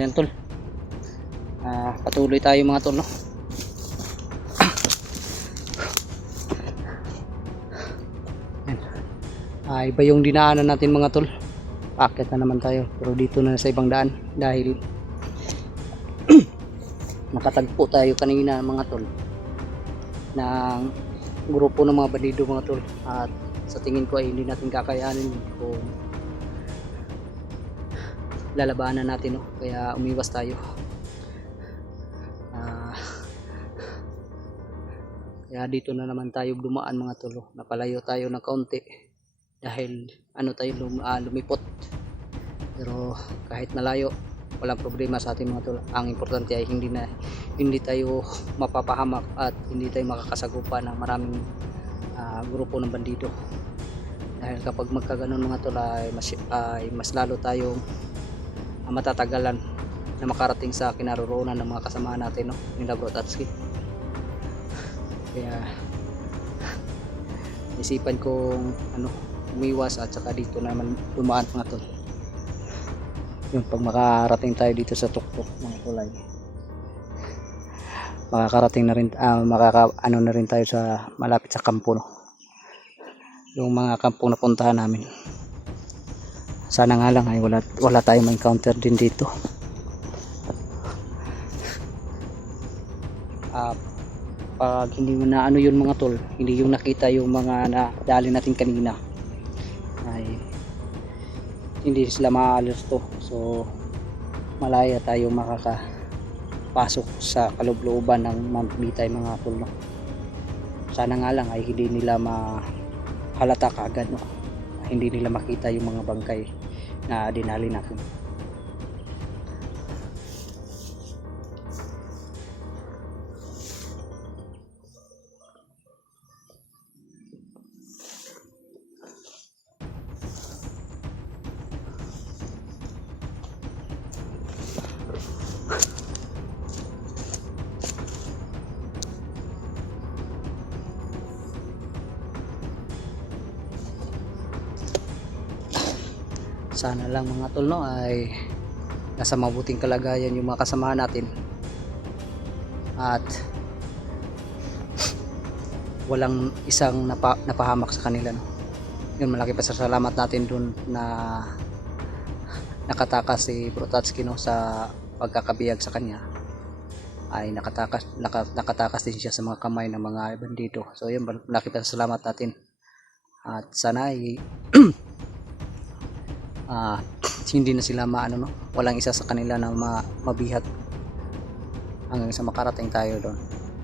Ayan tol, patuloy tayo mga tol, no? Iba yung dinaanan natin mga tol. Paakyat na naman tayo, pero dito na sa ibang daan dahil nakatagpo tayo kanina mga tol ng grupo ng mga bandido mga tol, at sa tingin ko ay hindi natin kakayanin kung lalabanan natin, no? Kaya umiwas tayo. Kaya dito na naman tayo dumaan mga tol, no? Napalayo tayo ng kaunti dahil tayo lumipot, pero kahit nalayo walang problema sa ating mga tol. Ang importante ay hindi tayo mapapahamak at hindi tayo makakasagupa ng maraming grupo ng bandido, dahil kapag magkaganon mga tol ay mas lalo tayong matatagalan na makarating sa kinaroroonan ng mga kasama natin, no? Nila Bro Tatsuki. Kaya isipan kong umiwas at saka dito naman dumaan mga tol. Yung pag makarating tayo dito sa tuktok mga tulay, makakarating na rin na rin tayo sa malapit sa kampo, no? Yung mga kampong napuntahan namin. Sana nga lang ay wala tayong ma-encounter din dito. Pag hindi mo na yun mga tol, hindi yung nakita yung mga nadali natin kanina, ay hindi sila maalos to. So malaya tayo makakapasok sa kaloob-looban ng Mambitay mga tol, no? Sana nga lang ay hindi nila mahalata kaagad, no? Hindi nila makita yung mga bangkay na dinali natin. Sana lang mga tol, no, ay nasa mabuting kalagayan yung mga kasama natin at walang isang napahamak sa kanila, no? Yun, malaki pasasalamat natin dun na nakatakas si Bro Tatsuki, no, sa pagkakabiyag sa kanya. Ay nakatakas din siya sa mga kamay ng mga bandido. So yun, malaki pasasalamat natin at sana ay hindi na sila no? Walang isa sa kanila na mabihat hanggang sa makarating tayo doon.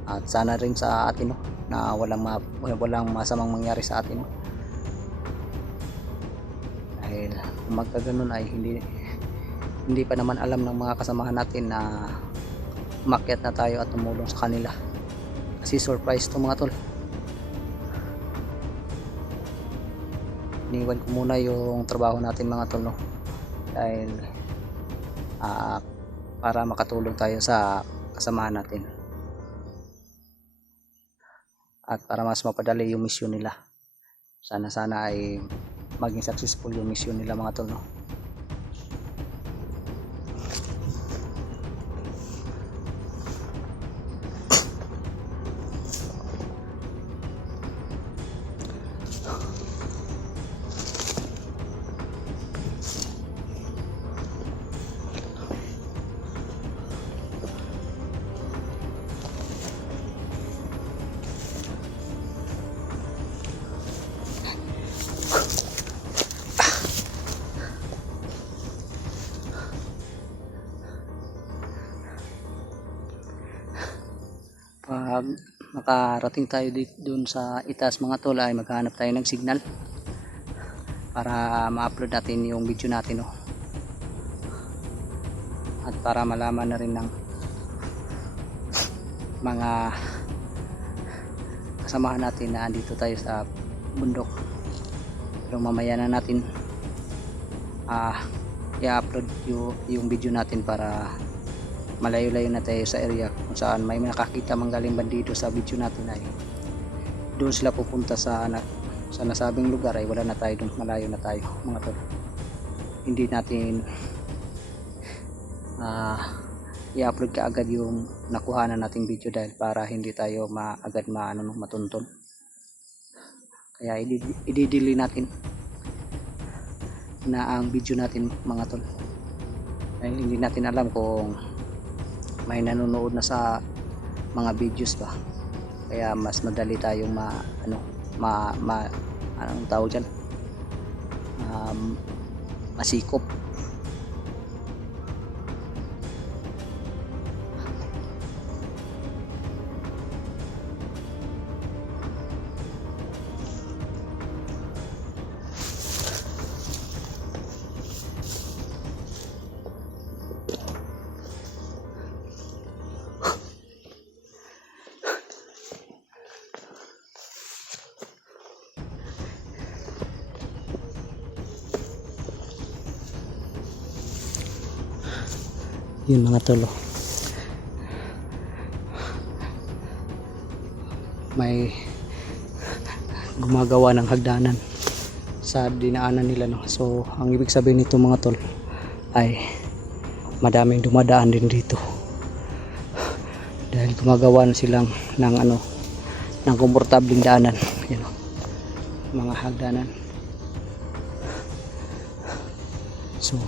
At sana rin sa atin, no, na walang masamang mangyari sa atin, no? Dahil kung magkaganon ay hindi pa naman alam ng mga kasamahan natin na umakyat na tayo at tumulong sa kanila, kasi surprise to mga tol. Iniwan ko muna yung trabaho natin mga tol, no? Dahil para makatulong tayo sa kasamahan natin at para mas mapadali yung mission nila. Sana ay maging successful yung mission nila mga tol, no? Pag makarating tayo doon sa itaas mga tol ay maghanap tayo ng signal para ma-upload natin yung video natin, no? At para malaman na rin ng mga kasamahan natin na andito tayo sa bundok. Pero mamaya na natin i-upload yung video natin para malayo-layo na tayo sa area kung saan may nakakita manggaling bandido sa video natin ay doon sila pupunta sa nasabing lugar. Ay wala na tayo doon, malayo na tayo mga tol. Hindi natin i-upload ka agad yung nakuha na nating video, dahil para hindi tayo agad matuntun. Kaya i-delete natin na ang video natin mga tol, dahil hindi natin alam kung may nanonood na sa mga videos ba. Kaya mas madali tayong anong tawag dyan, masikop. Yun mga tolo, may gumagawa ng hagdanan sa dinaanan nila, no? So ang ibig sabihin nito mga tol ay madaming dumadaan din dito, dahil gumagawa na silang ng komportabling daanan. Yan, mga hagdanan. So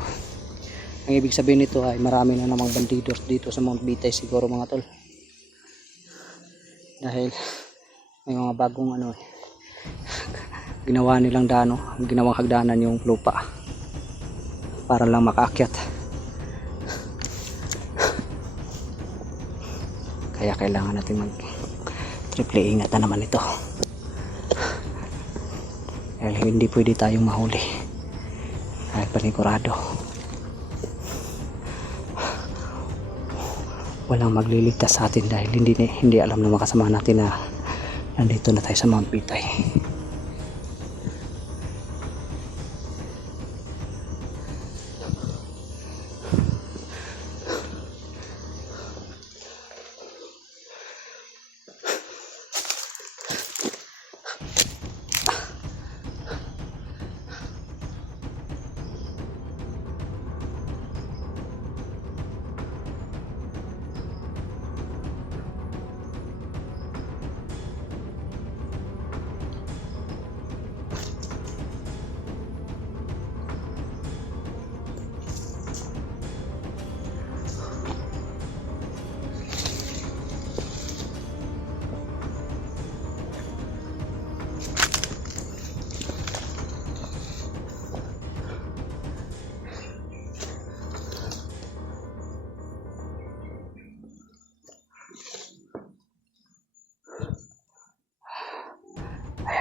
ang ibig sabihin nito ay marami na namang bandidos dito sa Mount Bitay siguro mga tol, dahil may mga bagong ginawa nilang ginawang hagdanan yung lupa para lang makaakyat. Kaya kailangan natin mag triple ingatan naman ito, dahil hindi pwede tayong mahuli dahil panigurado walang magliligtas sa atin, dahil hindi alam ng mga kasama natin na nandito na tayo sa Mount Bitay.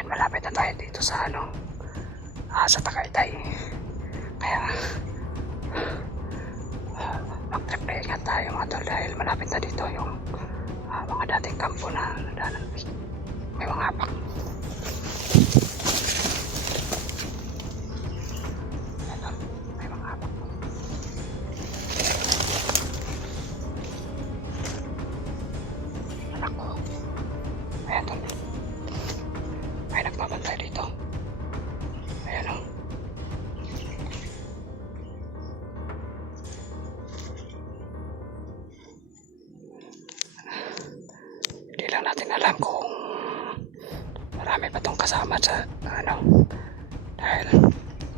Malapit na tayo dito sa sa Tagaytay. Kaya mag-triple ingat tayo mga tol, dahil malapit na dito yung mga dating kampo na nadaanan. May mga hapak. May mga hapak. Anak ko. Ayan tol. May nagpapantay dito. Ayan o. Hindi lang natin alam kung marami pa tong kasama sa dahil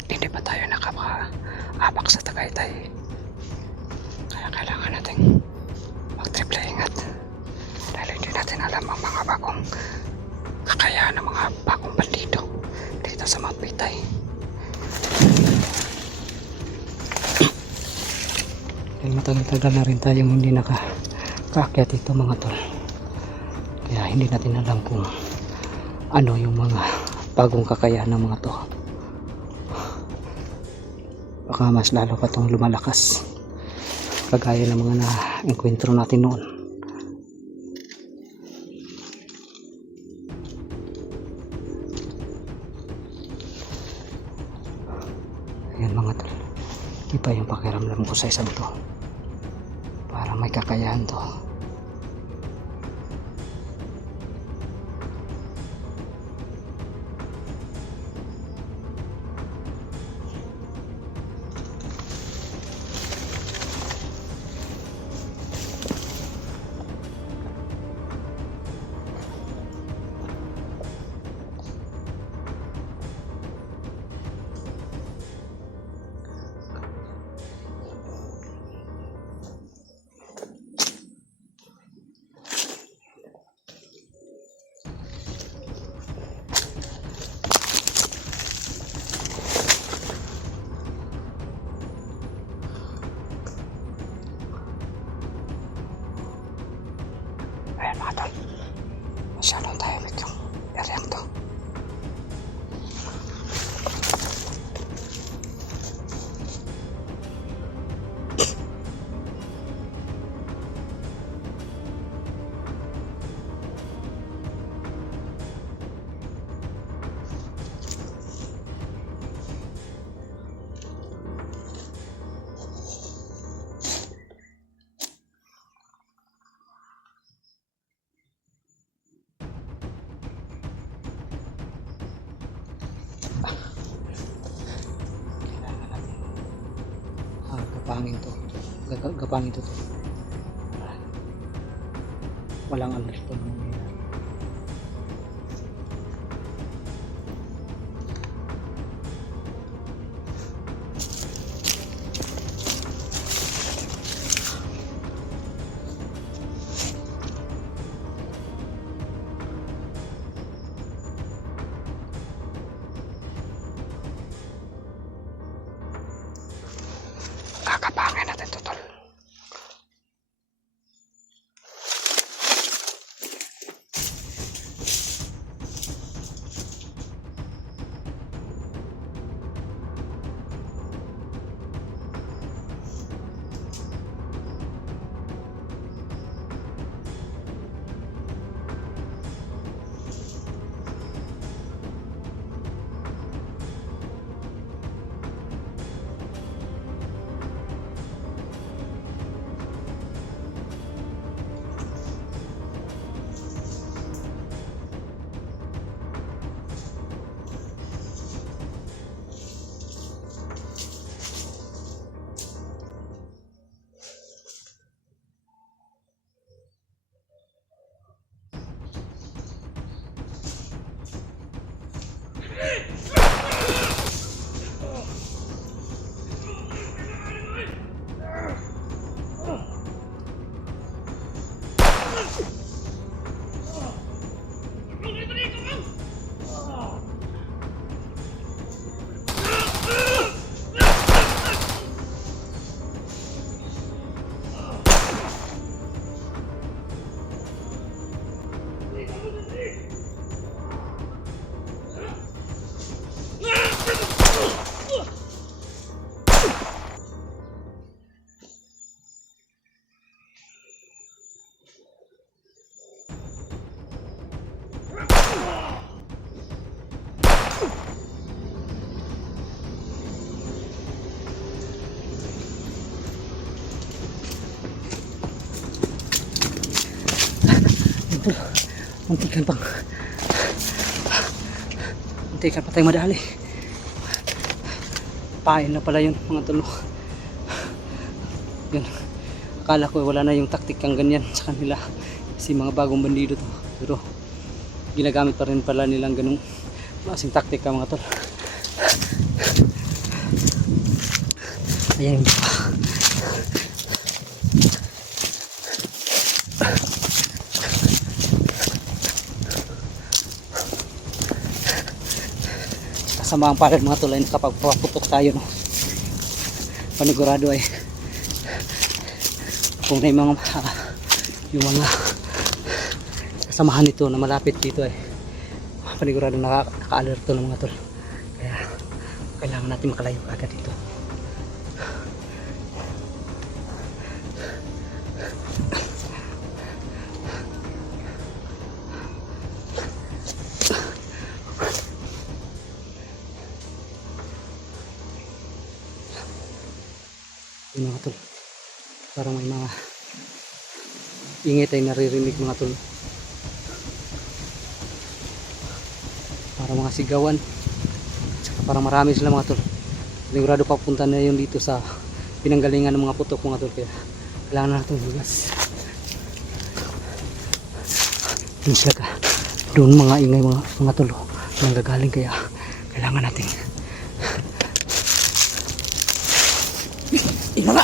hindi pa tayo nakapaka-apak sa Tagaytay. Kaya kailangan natin mag-triple ingat, dahil hindi natin alam ang mga bagong kakayahan ng mga bagong bandido dito sa Mount Bitay. Dahil matagal-tagal na rin tayong hindi nakaakyat ito mga tol, kaya hindi natin alam kung ano yung mga bagong kakayahan ng mga to. Baka mas lalo pa itong lumalakas, kagaya ng mga na-enkwentro natin noon. Ayan mga tol, iba yung pakiramdam ko sa isang to, parang may kakayahan to. Ayan mga tol, masyadong tahimik yung area to. Gapangin to. Gapangin to. Walang alerto ng mga. Kakapangin natin to, tol. Muntikan pa tayo madali. Pain na pala yun mga tol. Yun, akala ko wala na yung taktik kang ganyan sa kanila kasi mga bagong bandido to, pero ginagamit pa rin pala nilang ganung klaseng taktik ka mga tol. Ayan yung kasama ang palad mga tol ay nakapagpaputok tayo, no? Panigurado ay kung may mga yung mga kasamahan nito na malapit dito ay panigurado naka-alerto ng mga tol, kaya kailangan natin makalayo agad dito. Yun mga tol, parang may mga ingay tayo naririnig mga tol, parang mga sigawan, saka parang marami sila mga tol. Sigurado papunta na yun dito sa pinanggalingan ng mga putok mga tol, kaya kailangan natin bugas. Doon sila ka, doon mga ingay mga tol nang gagaling, kaya kailangan natin ina nga.